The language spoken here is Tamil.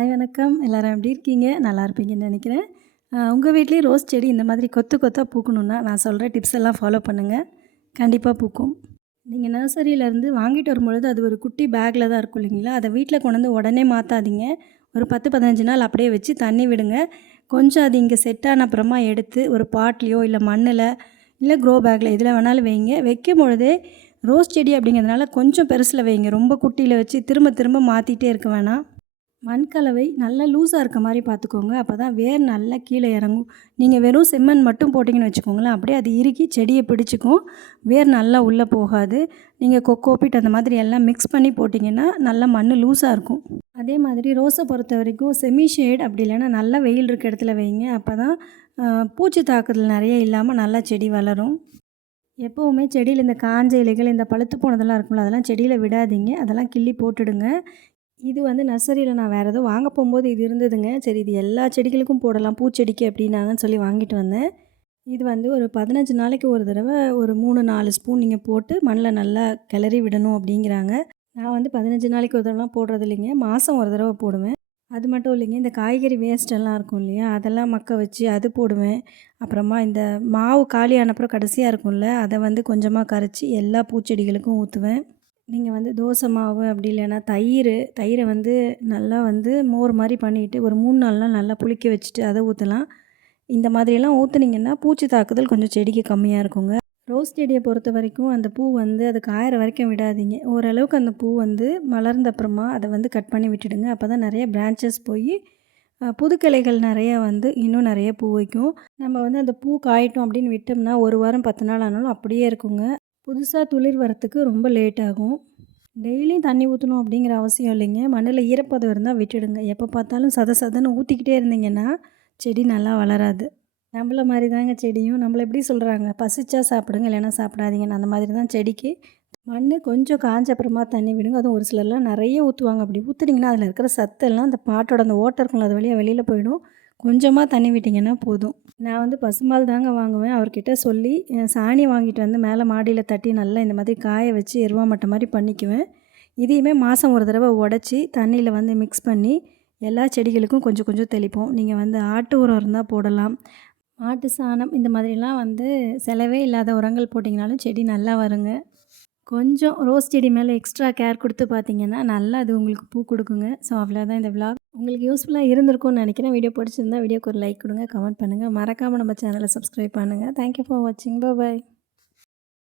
ஹாய் வணக்கம். எல்லாரும் எப்படி இருக்கீங்க? நல்லா இருப்பீங்கன்னு நினைக்கிறேன். உங்கள் வீட்லேயும் ரோஸ் செடி இந்த மாதிரி கொத்து கொத்தாக பூக்கணுன்னா நான் சொல்கிற டிப்ஸ் எல்லாம் ஃபாலோ பண்ணுங்கள் கண்டிப்பாக பூக்கும். நீங்கள் நர்சரியிலேருந்து வாங்கிட்டு வரும்பொழுது அது ஒரு குட்டி பேக்கில் தான் இருக்கும் இல்லைங்களா? அதை வீட்டில் கொண்டு வந்து உடனே மாற்றாதீங்க ஒரு பத்து பதினஞ்சு நாள் அப்படியே வச்சு தண்ணி விடுங்க. கொஞ்சம் அது இங்கே செட் ஆன அப்புறமா எடுத்து ஒரு பாட்லேயோ இல்லை மண்ணில் இல்லை க்ரோ பேக்கில் எதில் வேணாலும் வைங்க. வைக்கும் பொழுதே ரோஸ் செடி அப்படிங்கிறதுனால கொஞ்சம் பெருசில் வைங்க. ரொம்ப குட்டியில் வச்சு திரும்ப திரும்ப மாற்றிட்டே இருக்க வேணாம். மண் கலவை நல்லா லூஸாக இருக்க மாதிரி பார்த்துக்கோங்க. அப்போ தான் வேர் நல்லா கீழே இறங்கும். நீங்கள் வெறும் செம்மண் மட்டும் போட்டிங்கன்னு வச்சுக்கோங்களேன். அப்படியே அது இறுக்கி செடியை பிடிச்சிக்கும். வேர் நல்லா உள்ளே போகாது. நீங்கள் கொக்கோபிட் அந்த மாதிரி எல்லாம் மிக்ஸ் பண்ணி போட்டிங்கன்னா நல்லா மண் லூஸாக இருக்கும். அதே மாதிரி ரோஸை பொறுத்த வரைக்கும் செமி ஷேட் அப்படி இல்லைன்னா நல்லா வெயில் இருக்க இடத்துல வைங்க. அப்போ தான் பூச்சி தாக்குதல் நிறைய இல்லாமல் நல்லா செடி வளரும். எப்போவுமே செடியில் இந்த காஞ்ச இலைகள் இந்த பழுத்து போனதெல்லாம் இருக்கும்ல அதெல்லாம் செடியில் விடாதீங்க. அதெல்லாம் கிள்ளி போட்டுடுங்க. இது வந்து நர்சரியில் நான் வேறு எதுவும் வாங்க போகும்போது இது இருந்ததுங்க. சரி இது எல்லா செடிகளுக்கும் போடலாம் பூச்செடிக்கு அப்படின்னாங்கன்னு சொல்லி வாங்கிட்டு வந்தேன். இது வந்து ஒரு பதினஞ்சு நாளைக்கு ஒரு தடவை ஒரு மூணு நாலு ஸ்பூன் நீங்கள் போட்டு மண்ணில் நல்லா கிளறி விடணும் அப்படிங்கிறாங்க. நான் வந்து பதினஞ்சு நாளைக்கு ஒரு தடவைலாம் போடுறது இல்லைங்க. மாதம் ஒரு தடவை போடுவேன். அது மட்டும் இல்லைங்க இந்த காய்கறி வேஸ்ட்டெல்லாம் இருக்கும் இல்லையா அதெல்லாம் மக்க வச்சு அது போடுவேன். அப்புறமா இந்த மாவு காலி அப்புறம் கடைசியாக இருக்கும்ல அதை வந்து கொஞ்சமாக கரைச்சி எல்லா பூச்செடிகளுக்கும் ஊற்றுவேன் நீங்கள் வந்து தோசை மாவு அப்படி இல்லைன்னா தயிர் தயிரை வந்து நல்லா வந்து மோர் மாதிரி பண்ணிவிட்டு ஒரு மூணு நாள் நாள் நல்லா புளிக்க வச்சுட்டு அதை ஊற்றலாம் இந்த மாதிரியெல்லாம் ஊற்றுனீங்கன்னா பூச்சி தாக்குதல் கொஞ்சம் செடிக்கு கம்மியாக இருக்குங்க. ரோஸ் செடியை பொறுத்த வரைக்கும் அந்த பூ வந்து அது காயிற வரைக்கும் விடாதீங்க. ஓரளவுக்கு அந்த பூ வந்து மலர்ந்த அப்புறமா அதை வந்து கட் பண்ணி விட்டுடுங்க. அப்போ தான் நிறைய பிரான்ச்சஸ் போய் புது கிளைகள் நிறையா வந்து இன்னும் நிறைய பூ வைக்கும். நம்ம வந்து அந்த பூ காயட்டும் அப்படின்னு விட்டோம்னா ஒரு வாரம் பத்து நாள் ஆனாலும் அப்படியே இருக்குங்க. புதுசாக துளிர் வரத்துக்கு ரொம்ப லேட் ஆகும். டெய்லியும் தண்ணி ஊற்றணும் அப்படிங்கிற அவசியம் இல்லைங்க. மண்ணில் ஈரப்பதம் இருந்தால் விட்டுடுங்க. எப்போ பார்த்தாலும் சத சதன்னு ஊற்றிக்கிட்டே இருந்தீங்கன்னா செடி நல்லா வளராது. நம்மள மாதிரி தாங்க செடியும். நம்மளை எப்படி சொல்கிறாங்க பசிச்சா சாப்பிடுங்க இல்லைன்னா சாப்பிடாதீங்கன்னு அந்த மாதிரி தான் செடிக்கு. மண் கொஞ்சம் காஞ்ச அப்புறமா தண்ணி விடுங்க. அதுவும் ஒரு சிலர்லாம் நிறைய ஊற்றுவாங்க அப்படி ஊற்றுனீங்கன்னா அதில் இருக்கிற சத்தெல்லாம் அந்த பாட்டோட அந்த ஓட்டை இருக்கும்ல அது வழியாக வெளியில் போயிடும். கொஞ்சமாக தண்ணி விட்டிங்கன்னா போதும். நான் வந்து பசும்பால் தாங்க வாங்குவேன். அவர்கிட்ட சொல்லி சாணி வாங்கிட்டு வந்து மேலே மாடியில் தட்டி நல்லா இந்த மாதிரி காய வச்சு எருவா மட்டை மாதிரி பண்ணிக்குவேன். இதையுமே மாதம் ஒரு தடவை உடச்சி தண்ணியில் வந்து மிக்ஸ் பண்ணி எல்லா செடிகளுக்கும் கொஞ்சம் கொஞ்சம் தெளிப்போம். நீங்கள் வந்து ஆட்டு உரம் இருந்தால் போடலாம். மாட்டு சாணம் இந்த மாதிரிலாம் வந்து செலவே இல்லாத உரங்கள் போட்டிங்கனாலும் செடி நல்லா வருங்க. கொஞ்சம் ரோஸ் செடி மேலே எக்ஸ்ட்ரா கேர் கொடுத்து பார்த்தீங்கன்னா நல்லா அது உங்களுக்கு பூ கொடுக்குங்க. ஸோ அவ்வளோதான் இந்த விளாக் உங்களுக்கு யூஸ்ஃபுல்லாக இருந்திருக்கும்னு நினைக்கிறேன். வீடியோ பிடிச்சிருந்தா வீடியோக்கு ஒரு லைக் கொடுங்க கமெண்ட் பண்ணுங்கள் மறக்காமல் நம்ம சேனலை சப்ஸ்கிரைப் பண்ணுங்கள் தேங்க்யூ ஃபார் வாட்சிங் பாய்